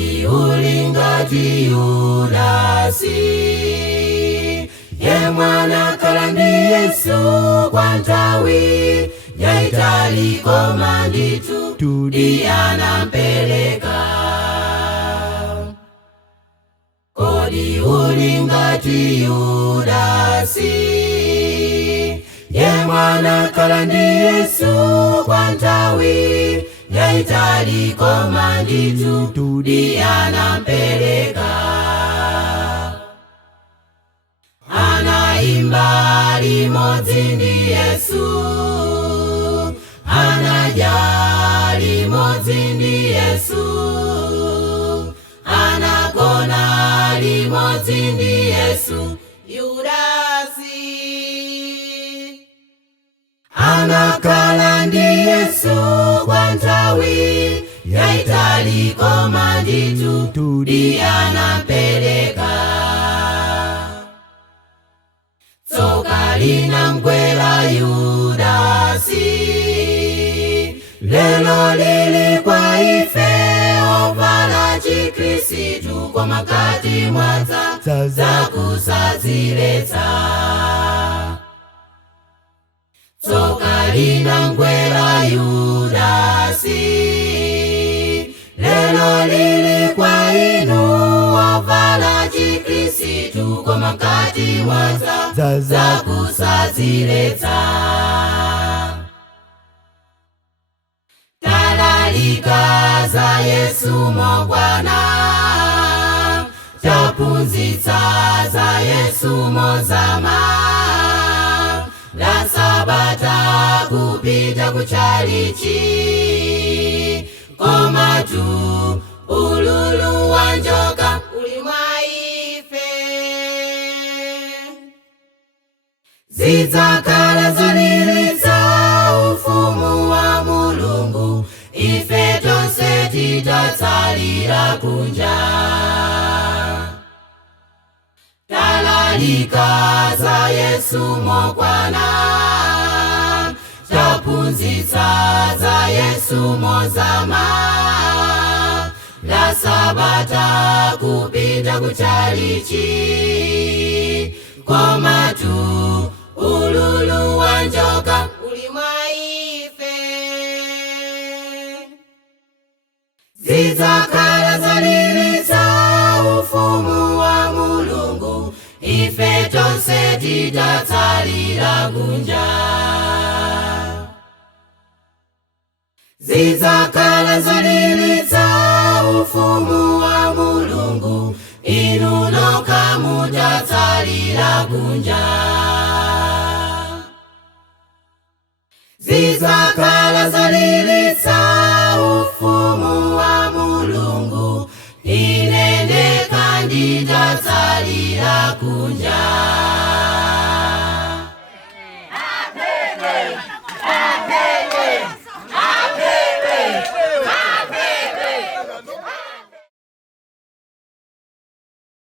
Kodi ulingati Yudasi, ye mwana kalandi Yesu kwa ntawi yaitali koma nditu tudi anampeleka. Kodi ulingati Yudasi, ye mwana kalandi Yesu kwa ntawi yaitali koma nditu tudi anampeleka. Anaimba limodzi ndi Yesu, anaja limodzi ndi Yesu, anagona limodzi ndi Yesu. Yudasi anakala ndi Yesu kwa ntawi yaitali koma nditu tudi anampeleka. Tsoka linamgwera Yudasi, lelo lili kwa ife ovala Chikristu koma kati mwadza zakusaziletsa. Tsoka linamgwera Yudasi, lelo lili kwa inu ovala Chikristu koma kati mwadza zakusaziletsa. Talalika za Yesu mokwana, taphunzitsa za Yesu mozama, la Sabata kupita kuchalichi, koma tu ululu wanjoka uli mwa ife. Zidzakhala zolilitsa ufumu wa Mulungu, ife tonse titatsalira kunja. Talalika za Yesu mokwana, taphunzitsa za Yesu mozama, la Sabata kupita kuchalichi, koma tu ululu wanjoka uli mwa ife. Zidzakhala zolilitsa ufumu wa Mulungu, ife tonse titatsalira kunja. Zidzakhala zolilitsa ufumu wa Mulungu, inu nokha mutatsalira kunja. Zidzakhala zolilitsa